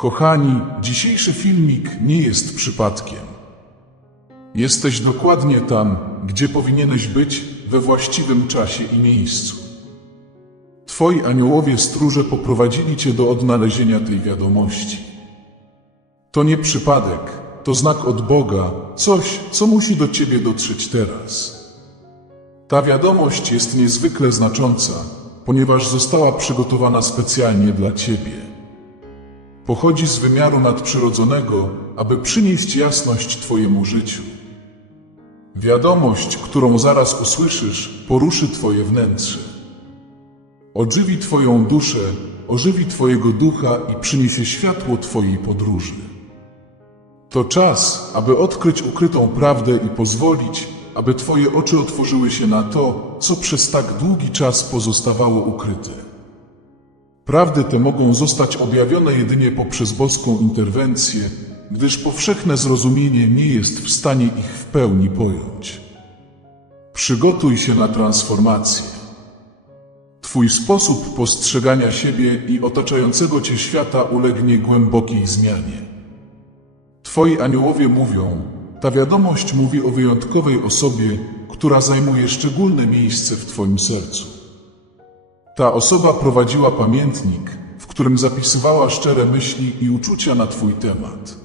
Kochani, dzisiejszy filmik nie jest przypadkiem. Jesteś dokładnie tam, gdzie powinieneś być we właściwym czasie i miejscu. Twoi aniołowie stróże poprowadzili cię do odnalezienia tej wiadomości. To nie przypadek, to znak od Boga, coś, co musi do ciebie dotrzeć teraz. Ta wiadomość jest niezwykle znacząca, ponieważ została przygotowana specjalnie dla ciebie. Pochodzi z wymiaru nadprzyrodzonego, aby przynieść jasność twojemu życiu. Wiadomość, którą zaraz usłyszysz, poruszy twoje wnętrze. Ożywi twoją duszę, ożywi twojego ducha i przyniesie światło twojej podróży. To czas, aby odkryć ukrytą prawdę i pozwolić, aby Twoje oczy otworzyły się na to, co przez tak długi czas pozostawało ukryte. Prawdy te mogą zostać objawione jedynie poprzez boską interwencję, gdyż powszechne zrozumienie nie jest w stanie ich w pełni pojąć. Przygotuj się na transformację. Twój sposób postrzegania siebie i otaczającego Cię świata ulegnie głębokiej zmianie. Twoi aniołowie mówią, ta wiadomość mówi o wyjątkowej osobie, która zajmuje szczególne miejsce w Twoim sercu. Ta osoba prowadziła pamiętnik, w którym zapisywała szczere myśli i uczucia na Twój temat.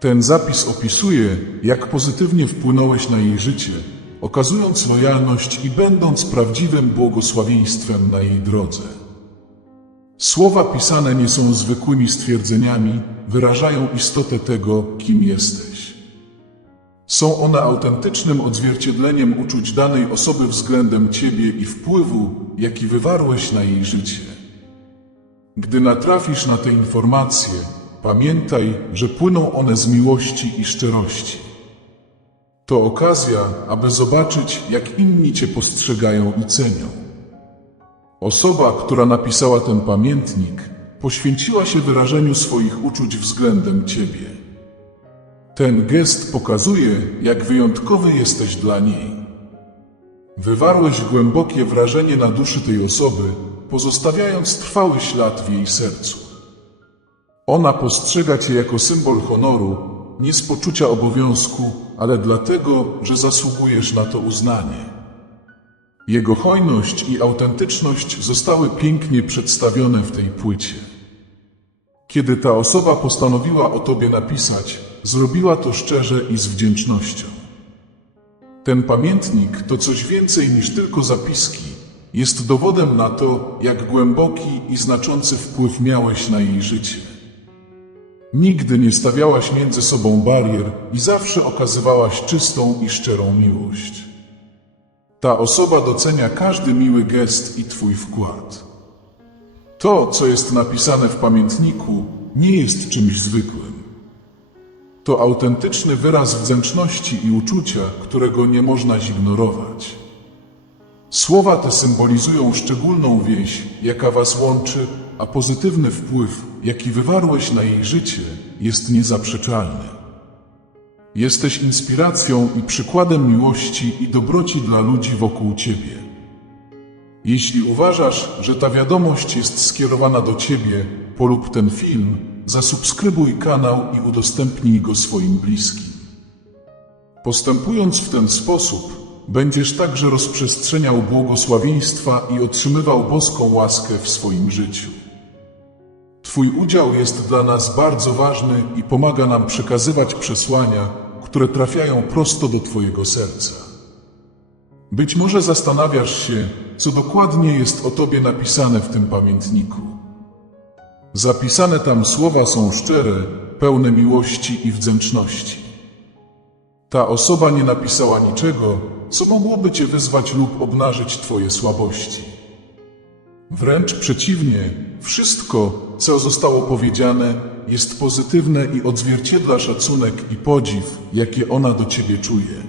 Ten zapis opisuje, jak pozytywnie wpłynąłeś na jej życie, okazując lojalność i będąc prawdziwym błogosławieństwem na jej drodze. Słowa pisane nie są zwykłymi stwierdzeniami, wyrażają istotę tego, kim jesteś. Są one autentycznym odzwierciedleniem uczuć danej osoby względem Ciebie i wpływu, jaki wywarłeś na jej życie. Gdy natrafisz na te informacje, pamiętaj, że płyną one z miłości i szczerości. To okazja, aby zobaczyć, jak inni Cię postrzegają i cenią. Osoba, która napisała ten pamiętnik, poświęciła się wyrażeniu swoich uczuć względem Ciebie. Ten gest pokazuje, jak wyjątkowy jesteś dla niej. Wywarłeś głębokie wrażenie na duszy tej osoby, pozostawiając trwały ślad w jej sercu. Ona postrzega Cię jako symbol honoru, nie z poczucia obowiązku, ale dlatego, że zasługujesz na to uznanie. Jego hojność i autentyczność zostały pięknie przedstawione w tej płycie. Kiedy ta osoba postanowiła o Tobie napisać, zrobiła to szczerze i z wdzięcznością. Ten pamiętnik to coś więcej niż tylko zapiski. Jest dowodem na to, jak głęboki i znaczący wpływ miałeś na jej życie. Nigdy nie stawiałaś między sobą barier i zawsze okazywałaś czystą i szczerą miłość. Ta osoba docenia każdy miły gest i Twój wkład. To, co jest napisane w pamiętniku, nie jest czymś zwykłym. To autentyczny wyraz wdzięczności i uczucia, którego nie można zignorować. Słowa te symbolizują szczególną więź, jaka was łączy, a pozytywny wpływ, jaki wywarłeś na jej życie, jest niezaprzeczalny. Jesteś inspiracją i przykładem miłości i dobroci dla ludzi wokół Ciebie. Jeśli uważasz, że ta wiadomość jest skierowana do Ciebie, polub ten film, zasubskrybuj kanał i udostępnij go swoim bliskim. Postępując w ten sposób, będziesz także rozprzestrzeniał błogosławieństwa i otrzymywał boską łaskę w swoim życiu. Twój udział jest dla nas bardzo ważny i pomaga nam przekazywać przesłania, które trafiają prosto do Twojego serca. Być może zastanawiasz się, co dokładnie jest o Tobie napisane w tym pamiętniku. Zapisane tam słowa są szczere, pełne miłości i wdzięczności. Ta osoba nie napisała niczego, co mogłoby Cię wyzwać lub obnażyć Twoje słabości. Wręcz przeciwnie, wszystko, co zostało powiedziane, jest pozytywne i odzwierciedla szacunek i podziw, jakie ona do ciebie czuje.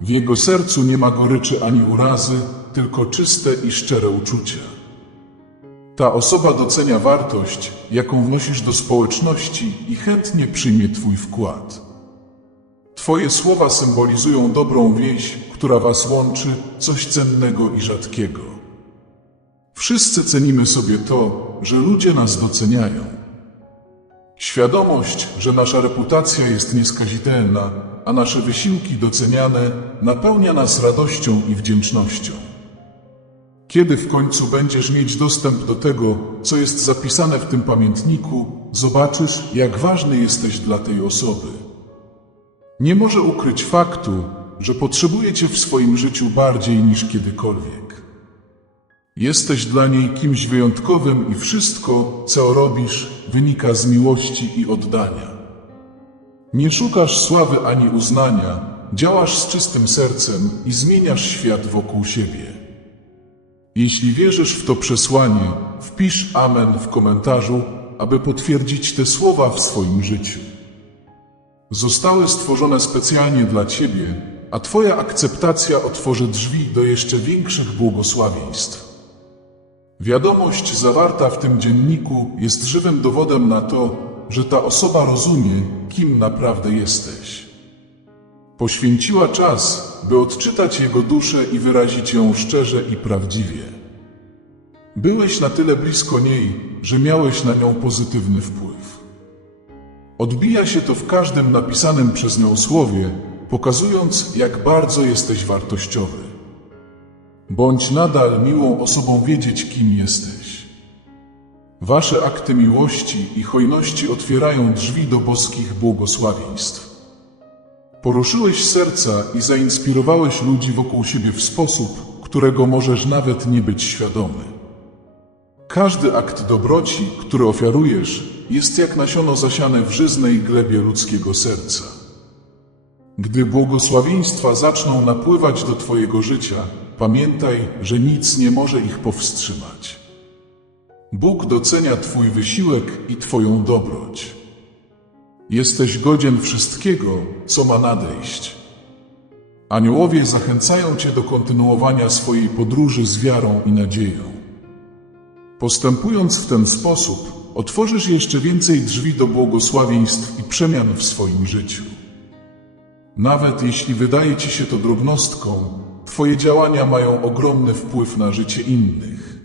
W jego sercu nie ma goryczy ani urazy, tylko czyste i szczere uczucia. Ta osoba docenia wartość, jaką wnosisz do społeczności i chętnie przyjmie Twój wkład. Twoje słowa symbolizują dobrą więź, która Was łączy, coś cennego i rzadkiego. Wszyscy cenimy sobie to, że ludzie nas doceniają. Świadomość, że nasza reputacja jest nieskazitelna, a nasze wysiłki doceniane, napełnia nas radością i wdzięcznością. Kiedy w końcu będziesz mieć dostęp do tego, co jest zapisane w tym pamiętniku, zobaczysz, jak ważny jesteś dla tej osoby. Nie może ukryć faktu, że potrzebuje cię w swoim życiu bardziej niż kiedykolwiek. Jesteś dla niej kimś wyjątkowym i wszystko, co robisz, wynika z miłości i oddania. Nie szukasz sławy ani uznania, działasz z czystym sercem i zmieniasz świat wokół siebie. Jeśli wierzysz w to przesłanie, wpisz Amen w komentarzu, aby potwierdzić te słowa w swoim życiu. Zostały stworzone specjalnie dla Ciebie, a Twoja akceptacja otworzy drzwi do jeszcze większych błogosławieństw. Wiadomość zawarta w tym dzienniku jest żywym dowodem na to, że ta osoba rozumie, kim naprawdę jesteś. Poświęciła czas, by odczytać jego duszę i wyrazić ją szczerze i prawdziwie. Byłeś na tyle blisko niej, że miałeś na nią pozytywny wpływ. Odbija się to w każdym napisanym przez nią słowie, pokazując, jak bardzo jesteś wartościowy. Bądź nadal miłą osobą wiedzieć, kim jesteś. Wasze akty miłości i hojności otwierają drzwi do boskich błogosławieństw. Poruszyłeś serca i zainspirowałeś ludzi wokół siebie w sposób, którego możesz nawet nie być świadomy. Każdy akt dobroci, który ofiarujesz, jest jak nasiono zasiane w żyznej glebie ludzkiego serca. Gdy błogosławieństwa zaczną napływać do Twojego życia, pamiętaj, że nic nie może ich powstrzymać. Bóg docenia Twój wysiłek i Twoją dobroć. Jesteś godzien wszystkiego, co ma nadejść. Aniołowie zachęcają Cię do kontynuowania swojej podróży z wiarą i nadzieją. Postępując w ten sposób, otworzysz jeszcze więcej drzwi do błogosławieństw i przemian w swoim życiu. Nawet jeśli wydaje Ci się to drobnostką, Twoje działania mają ogromny wpływ na życie innych.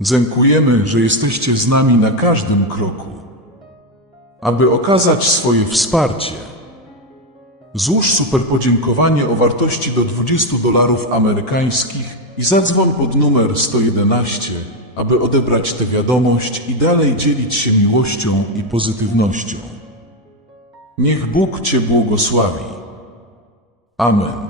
Dziękujemy, że jesteście z nami na każdym kroku. Aby okazać swoje wsparcie, złóż super podziękowanie o wartości do 20 dolarów amerykańskich i zadzwoń pod numer 111, aby odebrać tę wiadomość i dalej dzielić się miłością i pozytywnością. Niech Bóg Cię błogosławi. Amen.